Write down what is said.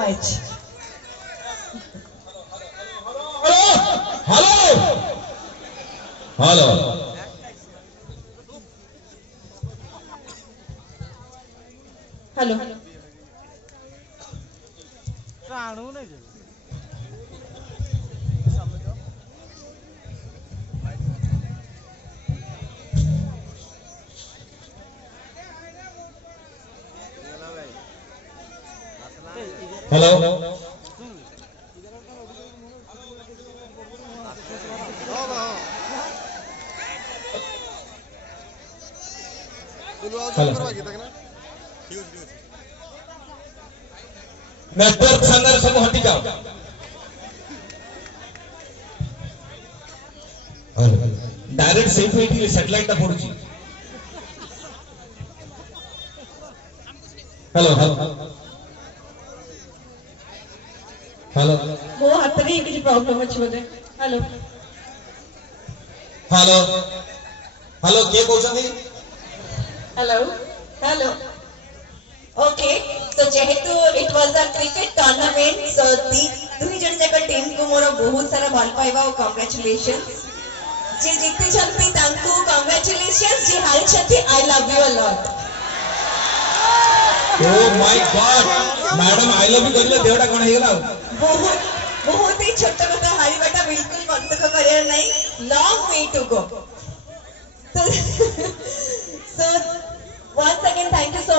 much. Hello hello hello hello network संघर्ष सब हटिका डायरेक्ट सेफ एटी सैटेलाइट पड़ुची हेलो हेलो हेलो मो हाथ रे किछि प्रॉब्लम अछि बोले हेलो हेलो हेलो के कहउछंदी हेलो हेलो ओके तो जेहेतु it was a cricket tournament सो दुई जन जक टीम को मोर बहुत सारा भल पाइबा और कांग्रेचुलेशंस जे जीते छथि तांको कांग्रेचुलेशंस जे हारि छथि I love you a lot oh my God madam I love you कहले देवटा कोन हेगला बहुत बहुत ही छोटा कथा हारी बेटा बिल्कुल मंतक करियर नहीं long way to go so once again thank you so